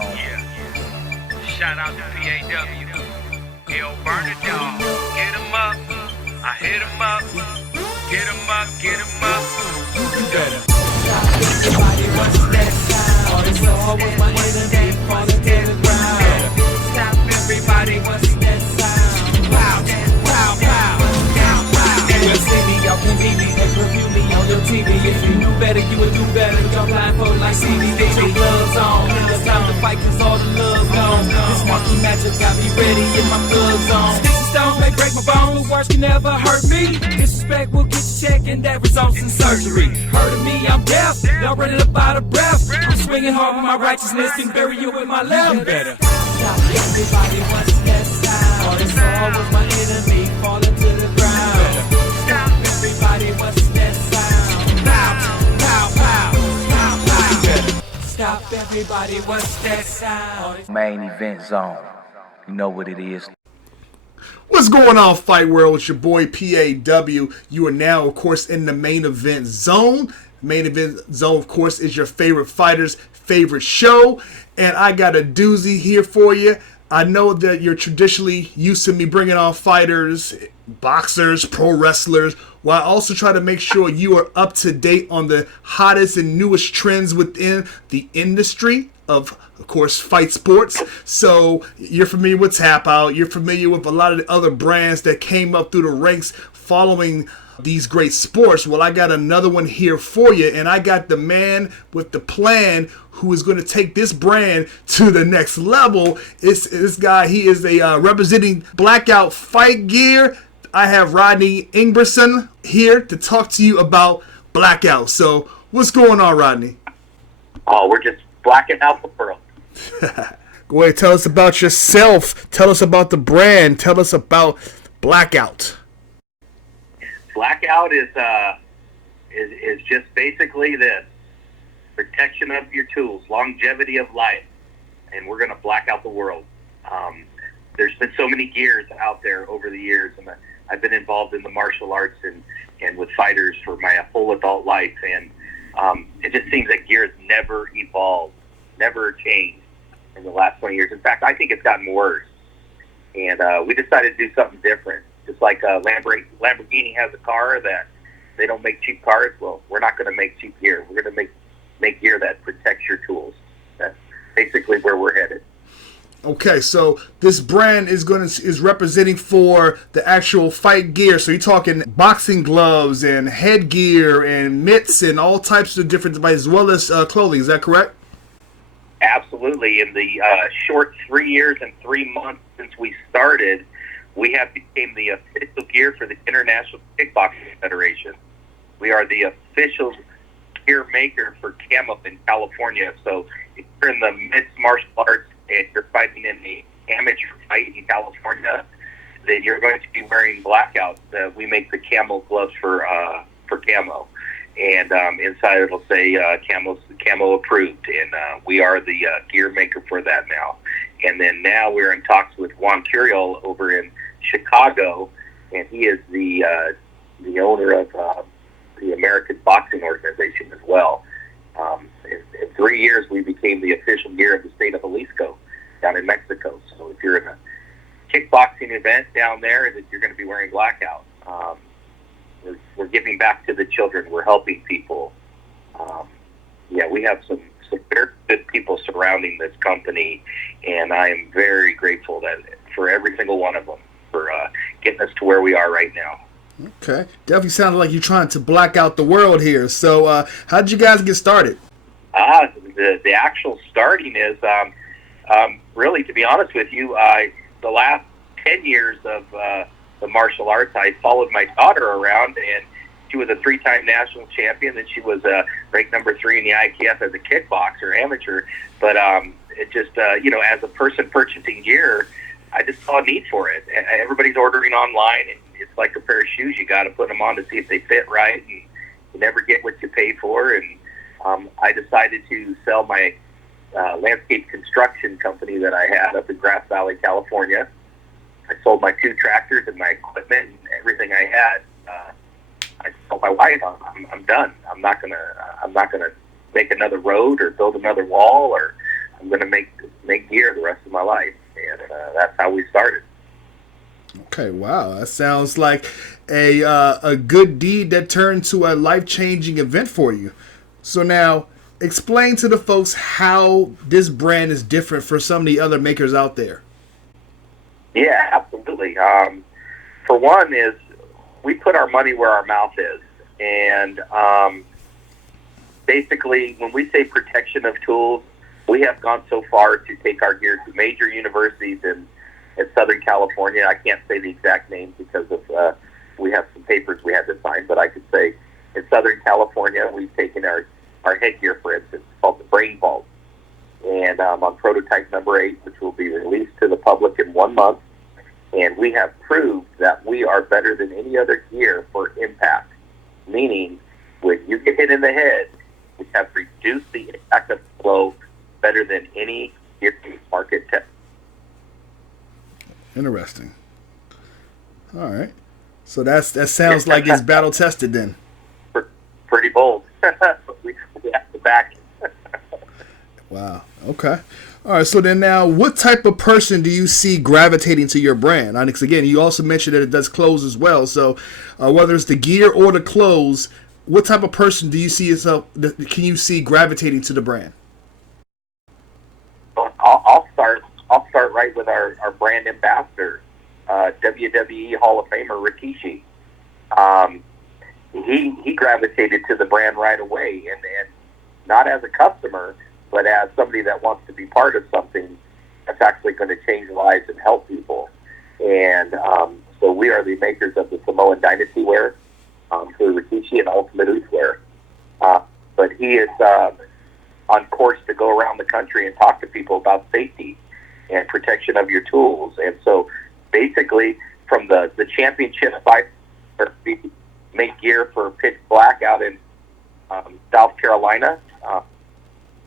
Yeah. Shout out to PAW. Yo, burn it down. Get him up. I hit him up. Get him up. Get him up. You better. Everybody wants that sound. All this all was my enemy, falling to the ground. Stop, everybody wants that sound. Wow, wow, wow, wow, wow. You see me, y'all can beat me, and review me on your TV. If you knew better, you would do better. Y'all blindfold like CD, get your gloves on. It's time to fight, cause all the love gone. This monkey magic got me ready, get my gloves on. Sticks and stones may break my bones, words can never hurt me. Disrespect will get you checked, and that results in surgery. Heard of me, I'm deaf, y'all running up out of breath. I'm swinging hard with my righteousness, and bury you with my left. You better. Everybody wants that sound. All this all was my enemy, falling to the ground. Stop, everybody wants that sound. Pow, pow, pow, pow, pow. Stop, everybody wants that sound. Main event zone. You know what it is. What's going on, Fight World? It's your boy PAW. You are now, of course, in the main event zone. Main event zone, of course, is your favorite fighter's favorite show. And I got a doozy here for you. I know that you're traditionally used to me bringing on fighters, boxers, pro wrestlers, while I also try to make sure you are up to date on the hottest and newest trends within the industry of course, fight sports. So you're familiar with Tap Out. You're familiar with a lot of the other brands that came up through the ranks following these great sports. Well, I got another one here for you, and I got the man with the plan who is going to take this brand to the next level. This guy, he is a representing Blackout Fight Gear. I have Rodney Engberson here to talk to you about Blackout. So what's going on, Rodney? Oh, we're just blacking out the world. Go ahead, tell us about yourself. Tell us about the brand. Tell us about Blackout. Blackout is just basically this: protection of your tools, longevity of life, and we're going to black out the world. There's been so many gears out there over the years, and I've been involved in the martial arts and with fighters for my whole adult life, and it just seems that gears never evolved, never changed in the last 20 years. In fact, I think it's gotten worse. And we decided to do something different. Just like Lamborghini has a car that they don't make cheap cars. Well, we're not going to make cheap gear. We're going to make gear that protects your tools. That's basically where we're headed. Okay, so this brand is representing for the actual fight gear. So you're talking boxing gloves and headgear and mitts and all types of different devices, as well as clothing. Is that correct? Absolutely. In the short 3 years and 3 months since we started, we have become the official gear for the International Kickboxing Federation. We are the official gear maker for camo in California. So if you're in the mixed martial arts and you're fighting in the amateur fight in California, then you're going to be wearing Blackout. We make the camo gloves for camo. And inside it'll say camo approved, and we are the gear maker for that now. And then now we're in talks with Juan Curiel over in Chicago, and he is the owner of the American Boxing Organization as well. In 3 years, we became the official gear of the state of Jalisco down in Mexico. So if you're in a kickboxing event down there, that you're going to be wearing Blackout. We're giving back to the children. We're helping people. We have some very good people surrounding this company, and I am very grateful for every single one of them for getting us to where we are right now. Okay. Definitely sounded like you're trying to black out the world here. So how did you guys get started? The actual starting is, really, to be honest with you, the last 10 years of the martial arts, I followed my daughter around, and she was a 3-time national champion, and she was ranked number 3 in the IKF as a kickboxer, amateur. But it just, as a person purchasing gear, I just saw a need for it. Everybody's ordering online, and it's like a pair of shoes. You got to put them on to see if they fit right, and you never get what you pay for. And I decided to sell my landscape construction company that I had up in Grass Valley, California. I sold my 2 tractors and my equipment and everything I had. I told my wife, I'm done. I'm not gonna make another road or build another wall, or I'm going to make gear the rest of my life, and that's how we started. Okay, wow, that sounds like a good deed that turned to a life-changing event for you. So now, explain to the folks how this brand is different from some of the other makers out there. Yeah, absolutely. For one, is we put our money where our mouth is, and basically, when we say protection of tools, we have gone so far to take our gear to major universities in Southern California. I can't say the exact names because of we have some papers we had to sign, but I could say in Southern California, we've taken our headgear, for instance, called the Brain Vault, and on prototype number 8, which will be released to the public in 1 month, and we have proved that we are better than any other gear for impact, meaning when you get hit in the head, we have reduced the impact of flow better than any gear market test. Interesting. All right. So that sounds like it's battle tested then. Pretty bold. we have to back it. Wow. Okay. All right. So then now, what type of person do you see gravitating to your brand? Because again, you also mentioned that it does clothes as well. So whether it's the gear or the clothes, what type of person do you see yourself? Can you see gravitating to the brand? I'll start right with our brand ambassador, WWE Hall of Famer Rikishi. He gravitated to the brand right away, and not as a customer, but as somebody that wants to be part of something that's actually going to change lives and help people. And so we are the makers of the Samoan Dynasty wear for Rikishi and Ultimate Ooth wear. But he is on course to go around the country and talk to people about safety and protection of your tools. And so basically from the championship fight, we make gear for Pitch Blackout in South Carolina,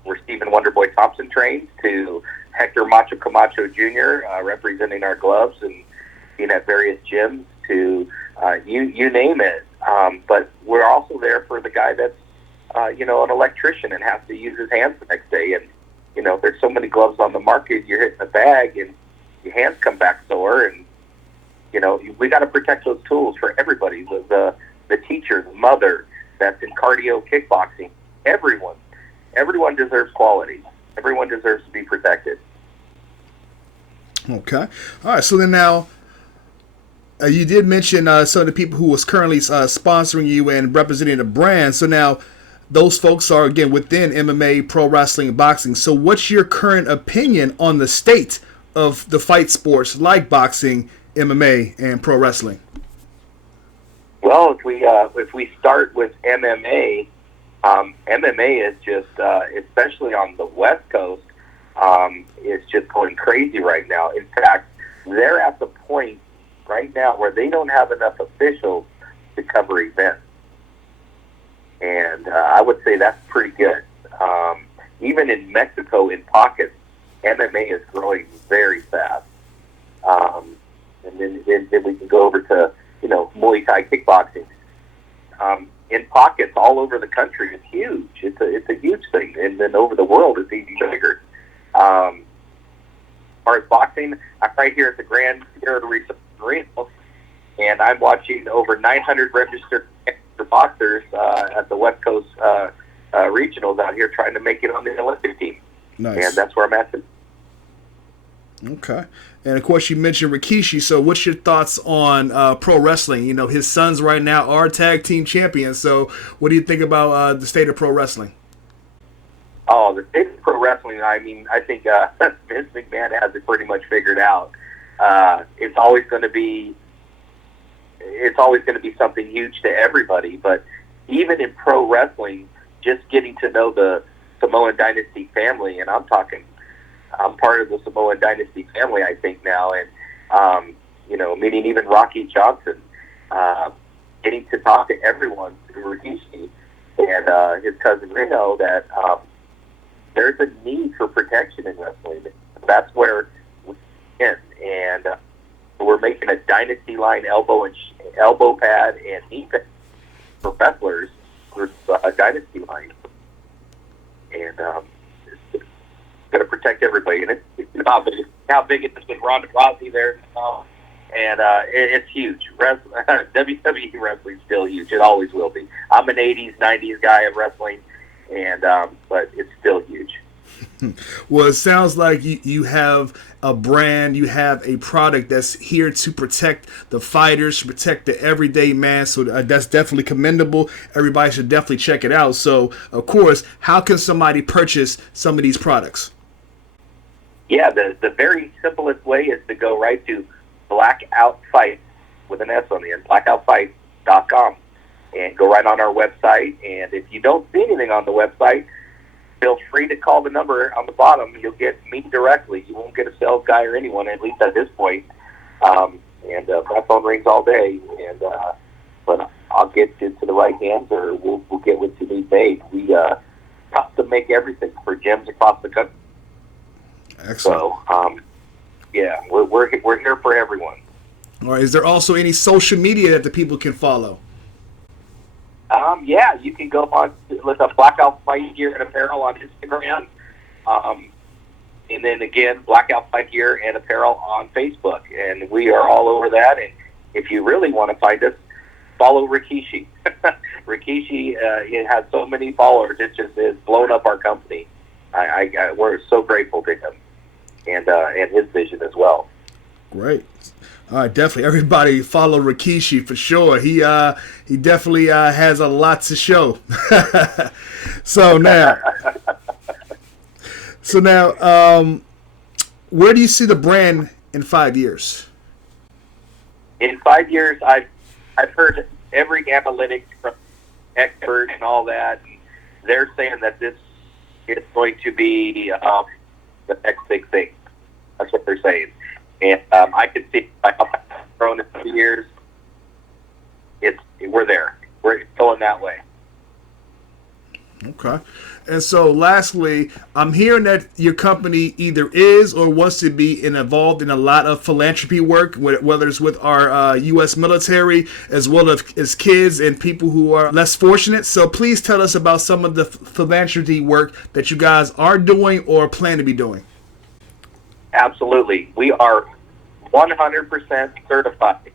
where Stephen Wonderboy Thompson trains, to Hector Macho Camacho Jr. Representing our gloves and being at various gyms, to you name it. But we're also there for the guy that's an electrician and has to use his hands the next day. And there's so many gloves on the market, you're hitting a bag and your hands come back sore. And we got to protect those tools for everybody. The teacher, the mother that's in cardio kickboxing, everyone deserves quality. Everyone deserves to be protected. Okay. All right. So then now, you did mention some of the people who was currently sponsoring you and representing the brand. So now, those folks are, again, within MMA, pro wrestling, and boxing. So what's your current opinion on the state of the fight sports like boxing, MMA, and pro wrestling? Well, if we start with MMA, MMA is just, especially on the West Coast, is just going crazy right now. In fact, they're at the point right now where they don't have enough officials to cover events. And I would say that's pretty good. Even in Mexico, in pockets, MMA is growing very fast. And then we can go over to, Muay Thai kickboxing. In pockets all over the country, it's huge. It's a huge thing. And then over the world, it's even bigger. As far as boxing, I'm right here at the Grand Sierra Reserve Marina, and I'm watching over 900 registered boxers at the West Coast regionals out here trying to make it on the Olympic team. Nice. And that's where I'm at. Okay. And, of course, you mentioned Rikishi. So what's your thoughts on pro wrestling? His sons right now are tag team champions. So what do you think about the state of pro wrestling? Oh, the state of pro wrestling, I think Vince McMahon has it pretty much figured out. It's always going to be something huge to everybody. But even in pro wrestling, just getting to know the Samoan Dynasty family, and I'm part of the Samoan Dynasty family, I think, now, and meeting even Rocky Johnson, getting to talk to everyone through Rikishi and his cousin Reno, that there's a need for protection in wrestling. That's where we begin, and we're making a Dynasty line elbow pad and knee pad for wrestlers for a Dynasty line, and it's going to protect everybody, and it's how big it is with Ronda Rousey there now. And it's huge. WWE wrestling is still huge. It always will be. I'm an 80s, 90s guy of wrestling, and but it's still huge. Well, it sounds like you have a brand, you have a product that's here to protect the fighters, to protect the everyday man. So that's definitely commendable. Everybody should definitely check it out. So, of course, how can somebody purchase some of these products? Yeah, the very simplest way is to go right to Blackout Fight with an S on the end, blackoutfight.com, and go right on our website. And if you don't see anything on the website, feel free to call the number on the bottom. You'll get me directly. You won't get a sales guy or anyone, at least at this point. And my phone rings all day. And but I'll get it to the right hands, or we'll get what you need made. We custom make everything for gyms across the country. Excellent. So, yeah, we're here for everyone. All right. Is there also any social media that the people can follow? Yeah, you can go on with a Blackout Fight Gear and Apparel on Instagram. And then again, Blackout Fight Gear and Apparel on Facebook. And we are all over that. And if you really want to find us, follow Rikishi. Rikishi, it has so many followers. It just has blown up our company. We're so grateful to him and his vision as well. Great. All right, definitely. Everybody follow Rikishi for sure. He definitely has a lot to show. So now, where do you see the brand in 5 years? In 5 years, I've heard every analytics from experts and all that, and they're saying that this is going to be the next big thing. That's what they're saying. And I can see like how fast it's grown in 2 years. We're there. We're going that way. Okay. And so lastly, I'm hearing that your company either is or wants to be involved in a lot of philanthropy work, whether it's with our U.S. military as well as kids and people who are less fortunate. So please tell us about some of the philanthropy work that you guys are doing or plan to be doing. Absolutely. We are 100% certified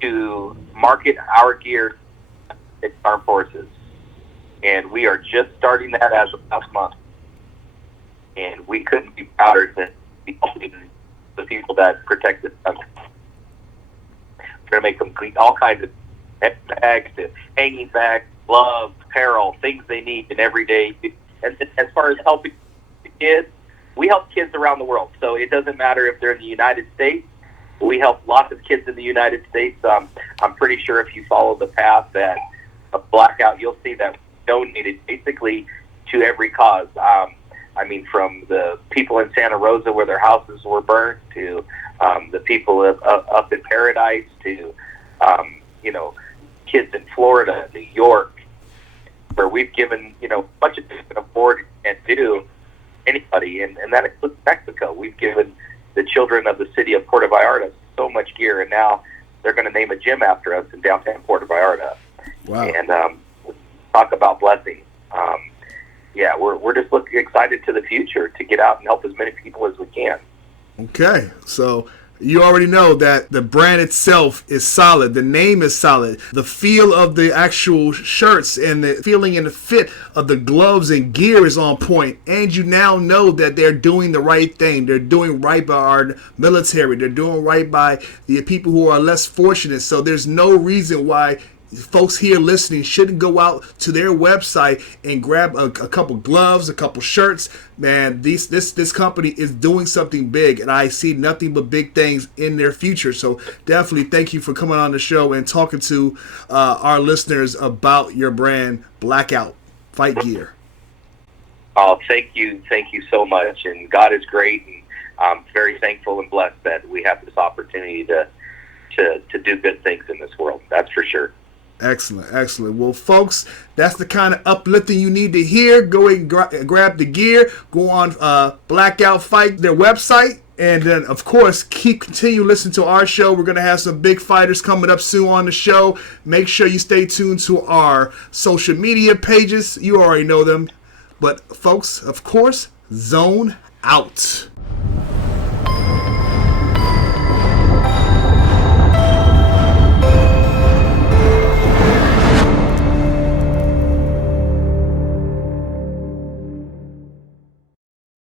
to market our gear in armed forces. And we are just starting that as of last month. And we couldn't be prouder than the people that protect this country. We're going to make them all kinds of bags, hanging bags, gloves, apparel, things they need in every day. And as far as helping the kids, we help kids around the world. So it doesn't matter if they're in the United States. We help lots of kids in the United States. I'm pretty sure if you follow the path that of Blackout, you'll see that we donated basically to every cause. I mean, from the people in Santa Rosa where their houses were burnt to the people up in Paradise to, kids in Florida, New York, where we've given, a bunch of people can afford and do anybody. And that includes Mexico. We've given the children of the city of Puerto Vallarta so much gear, and now they're going to name a gym after us in downtown Puerto Vallarta. Wow. And talk about blessing. We're just excited to the future to get out and help as many people as we can. Okay, so you already know that the brand itself is solid. The name is solid. The feel of the actual shirts and the feeling and the fit of the gloves and gear is on point. And you now know that they're doing the right thing. They're doing right by our military. They're doing right by the people who are less fortunate. So there's no reason why folks here listening shouldn't go out to their website and grab a couple gloves, a couple shirts. Man, this company is doing something big, and I see nothing but big things in their future. So definitely thank you for coming on the show and talking to our listeners about your brand, Blackout Fight Gear. Oh, thank you so much, and God is great, and I'm very thankful and blessed that we have this opportunity to do good things in this world. That's for sure. Excellent. Well, folks, that's the kind of uplifting you need to hear. Go and grab the gear. Go on Blackout Fight, their website. And then, of course, continue listening to our show. We're going to have some big fighters coming up soon on the show. Make sure you stay tuned to our social media pages. You already know them. But, folks, of course, Zone out.